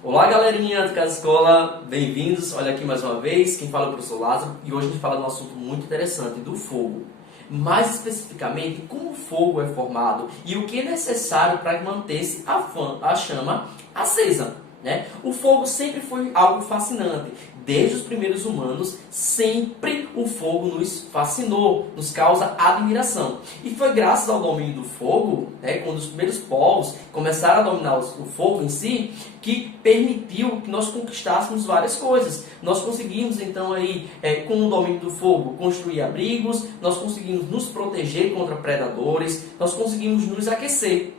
Olá galerinha do Casa Escola, bem-vindos, olha aqui mais uma vez, quem fala é o professor Lázaro e hoje a gente fala de um assunto muito interessante, do fogo. Mais especificamente, como o fogo é formado e o que é necessário para manter-se a chama acesa. O fogo sempre foi algo fascinante. Desde os primeiros humanos, sempre o fogo nos fascinou, nos causa admiração. E foi graças ao domínio do fogo, quando os primeiros povos começaram a dominar o fogo em si, que permitiu que nós conquistássemos várias coisas. Nós conseguimos, então, com o domínio do fogo, construir abrigos, nós conseguimos nos proteger contra predadores, nós conseguimos nos aquecer.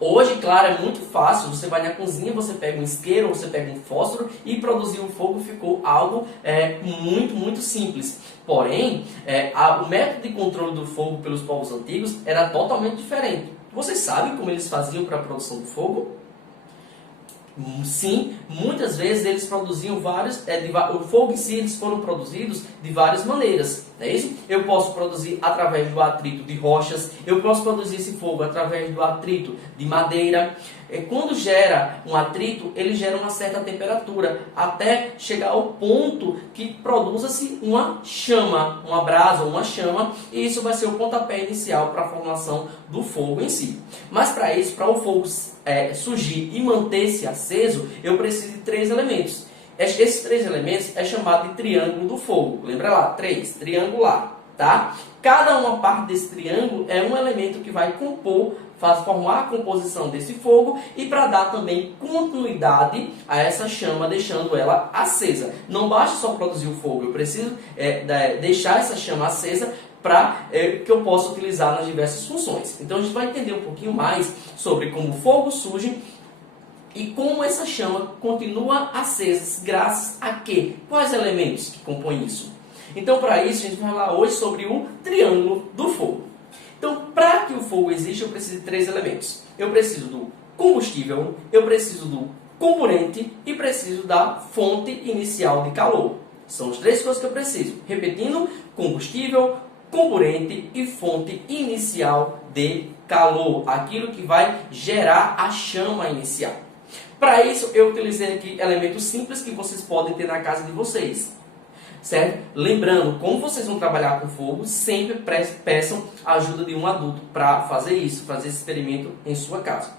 Hoje, claro, é muito fácil, você vai na cozinha, você pega um isqueiro, você pega um fósforo e produzir o fogo ficou algo muito simples. Porém, o método de controle do fogo pelos povos antigos era totalmente diferente. Vocês sabem como eles faziam para a produção do fogo? Sim, muitas vezes eles produziam o fogo em si eles foram produzidos de várias maneiras, não é isso? Eu posso produzir através do atrito de rochas, eu posso produzir esse fogo através do atrito de madeira. Quando gera um atrito, ele gera uma certa temperatura, até chegar ao ponto que produza-se uma chama, uma brasa ou uma chama, e isso vai ser o pontapé inicial para a formação do fogo em si. Mas para isso, para o fogo surgir e manter-se aceso, eu preciso de 3 elementos. Esses 3 elementos é chamado de triângulo do fogo. Lembra lá? 3, triangular, tá? Cada uma parte desse triângulo é um elemento que vai formar a composição desse fogo e para dar também continuidade a essa chama, deixando ela acesa. Não basta só produzir o fogo, eu preciso deixar essa chama acesa para que eu possa utilizar nas diversas funções. Então a gente vai entender um pouquinho mais sobre como o fogo surge e como essa chama continua acesa, graças a quê? Quais elementos que compõem isso? Então, para isso, a gente vai falar hoje sobre o triângulo do fogo. Então, para que o fogo exista, eu preciso de 3 elementos. Eu preciso do combustível, eu preciso do comburente e preciso da fonte inicial de calor. São as 3 coisas que eu preciso. Repetindo, combustível, comburente e fonte inicial de calor. Aquilo que vai gerar a chama inicial. Para isso, eu utilizei aqui elementos simples que vocês podem ter na casa de vocês. Certo? Lembrando, como vocês vão trabalhar com fogo, sempre peçam a ajuda de um adulto para fazer isso, fazer esse experimento em sua casa.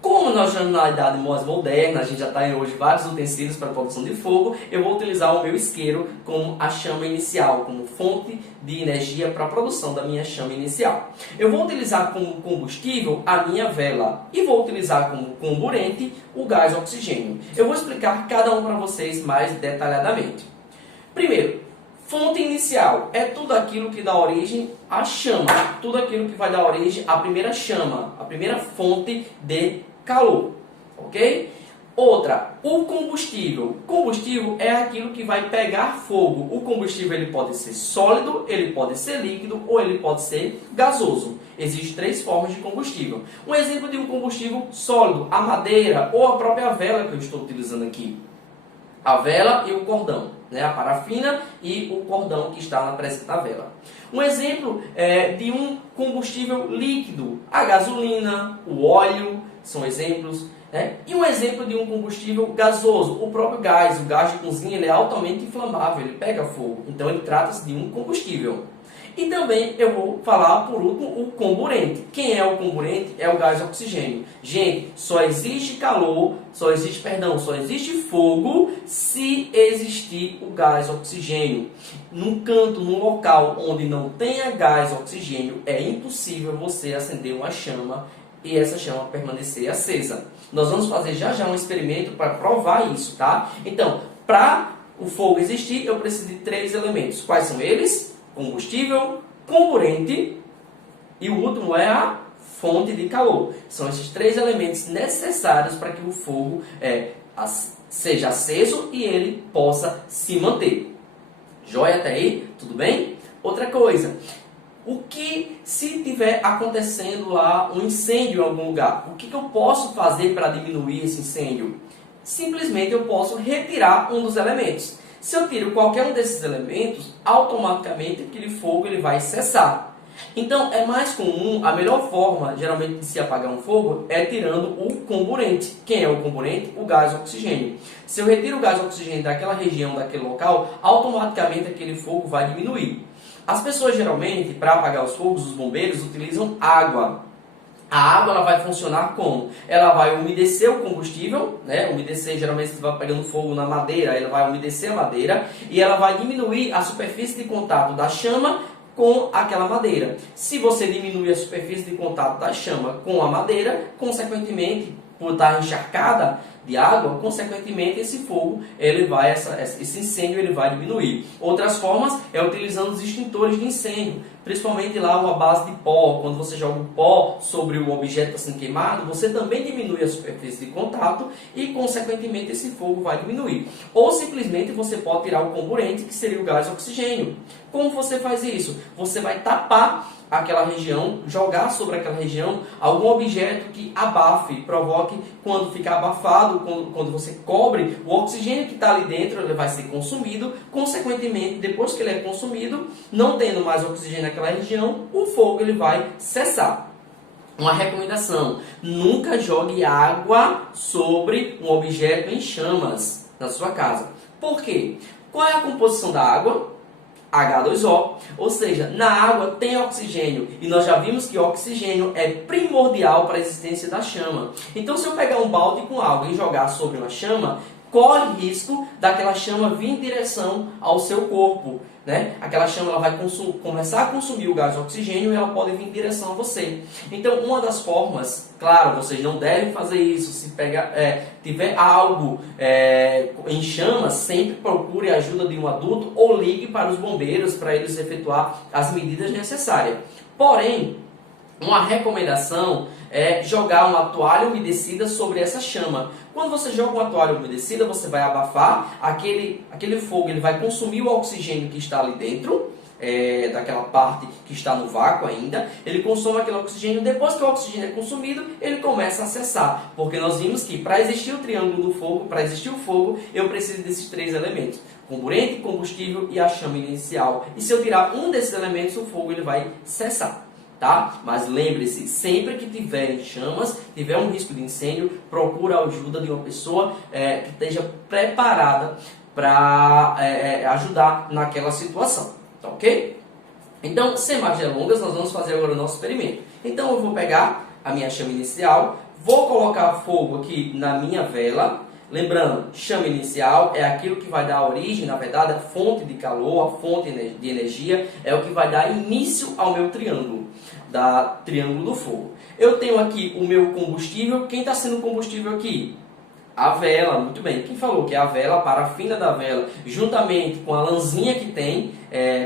Como nós estamos na idade mais moderna, a gente já tem hoje vários utensílios para a produção de fogo, eu vou utilizar o meu isqueiro como a chama inicial, como fonte de energia para a produção da minha chama inicial. Eu vou utilizar como combustível a minha vela e vou utilizar como comburente o gás oxigênio. Eu vou explicar cada um para vocês mais detalhadamente. Primeiro, fonte inicial é tudo aquilo que dá origem à chama, tudo aquilo que vai dar origem à primeira chama, a primeira fonte de calor, ok? Outra, o combustível. Combustível é aquilo que vai pegar fogo. O combustível ele pode ser sólido, ele pode ser líquido ou ele pode ser gasoso. Existem 3 formas de combustível. Um exemplo de um combustível sólido, a madeira ou a própria vela que eu estou utilizando aqui. A vela e o cordão, a parafina e o cordão que está presente na vela. Um exemplo de um combustível líquido, a gasolina, o óleo, são exemplos. E um exemplo de um combustível gasoso, o próprio gás. O gás de cozinha ele é altamente inflamável, ele pega fogo, então ele trata-se de um combustível. E também eu vou falar, por último, o comburente. Quem é o comburente? É o gás oxigênio. Gente, só existe fogo se existir o gás oxigênio. Num canto, num local onde não tenha gás oxigênio, é impossível você acender uma chama e essa chama permanecer acesa. Nós vamos fazer já um experimento para provar isso, tá? Então, para o fogo existir, eu preciso de 3 elementos. Quais são eles? Combustível, comburente e o último é a fonte de calor. São esses 3 elementos necessários para que o fogo seja aceso e ele possa se manter. Joia até aí? Tudo bem? Outra coisa, o que se tiver acontecendo lá um incêndio em algum lugar? O que eu posso fazer para diminuir esse incêndio? Simplesmente eu posso retirar um dos elementos. Se eu tiro qualquer um desses elementos, automaticamente aquele fogo ele vai cessar. Então, é mais comum, a melhor forma, geralmente, de se apagar um fogo é tirando o comburente. Quem é o comburente? O gás oxigênio. Se eu retiro o gás oxigênio daquela região, daquele local, automaticamente aquele fogo vai diminuir. As pessoas, geralmente, para apagar os fogos, os bombeiros, utilizam água. A água ela vai funcionar como? Ela vai umedecer o combustível, né? Umedecer, geralmente se vai pegando fogo na madeira, ela vai umedecer a madeira e ela vai diminuir a superfície de contato da chama com aquela madeira. Se você diminui a superfície de contato da chama com a madeira, consequentemente, por estar encharcada de água, consequentemente esse fogo, esse incêndio ele vai diminuir. Outras formas é utilizando os extintores de incêndio, principalmente lá a base de pó. Quando você joga o pó sobre o objeto assim queimado, você também diminui a superfície de contato e consequentemente esse fogo vai diminuir. Ou simplesmente você pode tirar o comburente, que seria o gás oxigênio. Como você faz isso? Você vai tapar aquela região, jogar sobre aquela região algum objeto que abafe, provoque quando ficar abafado, quando você cobre, o oxigênio que está ali dentro ele vai ser consumido, consequentemente, depois que ele é consumido, não tendo mais oxigênio naquela região, o fogo ele vai cessar. Uma recomendação, nunca jogue água sobre um objeto em chamas na sua casa. Por quê? Qual é a composição da água? H2O, ou seja, na água tem oxigênio e nós já vimos que o oxigênio é primordial para a existência da chama. Então, se eu pegar um balde com água e jogar sobre uma chama, corre risco daquela chama vir em direção ao seu corpo, né? Aquela chama ela vai começar a consumir o gás oxigênio e ela pode vir em direção a você. Então, uma das formas, claro, vocês não devem fazer isso. Se tiver algo em chamas, sempre procure a ajuda de um adulto ou ligue para os bombeiros para eles efetuar as medidas necessárias. Porém, uma recomendação é jogar uma toalha umedecida sobre essa chama. Quando você joga uma toalha umedecida, você vai abafar aquele fogo, ele vai consumir o oxigênio que está ali dentro, daquela parte que está no vácuo ainda, ele consome aquele oxigênio. Depois que o oxigênio é consumido, ele começa a cessar, porque nós vimos que para existir o triângulo do fogo, para existir o fogo, eu preciso desses três elementos: comburente, combustível e a chama inicial. E se eu tirar um desses elementos, o fogo ele vai cessar. Tá? Mas lembre-se, sempre que tiver em chamas, tiver um risco de incêndio, procura a ajuda de uma pessoa que esteja preparada para ajudar naquela situação, tá ok? Então, sem mais delongas, nós vamos fazer agora o nosso experimento. Então, eu vou pegar a minha chama inicial, vou colocar fogo aqui na minha vela. Lembrando, chama inicial é aquilo que vai dar origem, na verdade, a fonte de calor, a fonte de energia, é o que vai dar início ao meu triângulo do fogo. Eu tenho aqui o meu combustível. Quem está sendo combustível aqui? A vela, muito bem. Quem falou que é a vela, a parafina da vela, juntamente com a lãzinha que tem,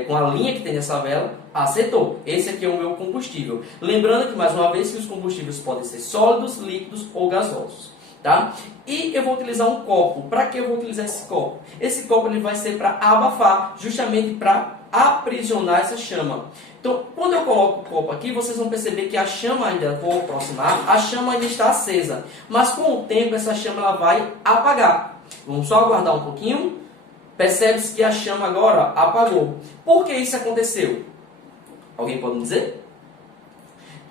com a linha que tem nessa vela, acertou. Esse aqui é o meu combustível. Lembrando que, mais uma vez, que os combustíveis podem ser sólidos, líquidos ou gasosos. Tá? E eu vou utilizar um copo. Para que eu vou utilizar esse copo? Esse copo ele vai ser para abafar, justamente para aprisionar essa chama. Então, quando eu coloco o copo aqui, vocês vão perceber que a chama ainda, vou aproximar, a chama ainda está acesa. Mas com o tempo, essa chama ela vai apagar. Vamos só aguardar um pouquinho. Percebe-se que a chama agora apagou. Por que isso aconteceu? Alguém pode me dizer?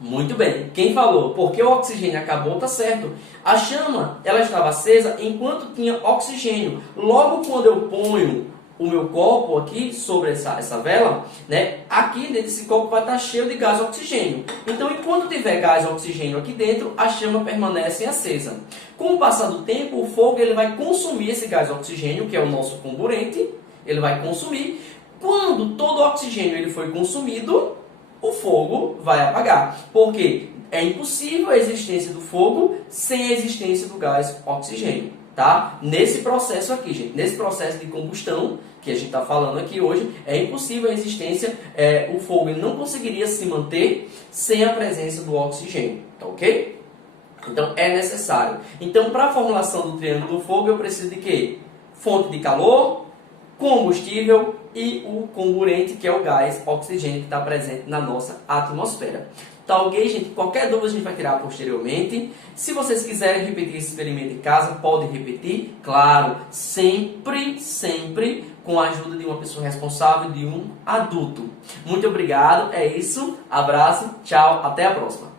Muito bem. Quem falou? Porque o oxigênio acabou, tá certo. A chama, ela estava acesa enquanto tinha oxigênio. Logo quando eu ponho o meu copo aqui sobre essa vela, né, aqui dentro desse copo vai estar cheio de gás oxigênio. Então, enquanto tiver gás oxigênio aqui dentro, a chama permanece acesa. Com o passar do tempo, o fogo ele vai consumir esse gás oxigênio, que é o nosso comburente, ele vai consumir. Quando todo o oxigênio ele foi consumido, o fogo vai apagar. Porque é impossível a existência do fogo sem a existência do gás oxigênio. Tá? Nesse processo aqui, gente, nesse processo de combustão que a gente está falando aqui hoje, é impossível a existência, o fogo ele não conseguiria se manter sem a presença do oxigênio, tá ok? Então é necessário. Então, para a formulação do triângulo do fogo, eu preciso de quê? Fonte de calor, combustível e o comburente, que é o gás oxigênio que está presente na nossa atmosfera. Tá ok, gente? Qualquer dúvida a gente vai tirar posteriormente. Se vocês quiserem repetir esse experimento em casa, podem repetir. Claro, sempre com a ajuda de uma pessoa responsável, de um adulto. Muito obrigado, é isso, abraço, tchau, até a próxima.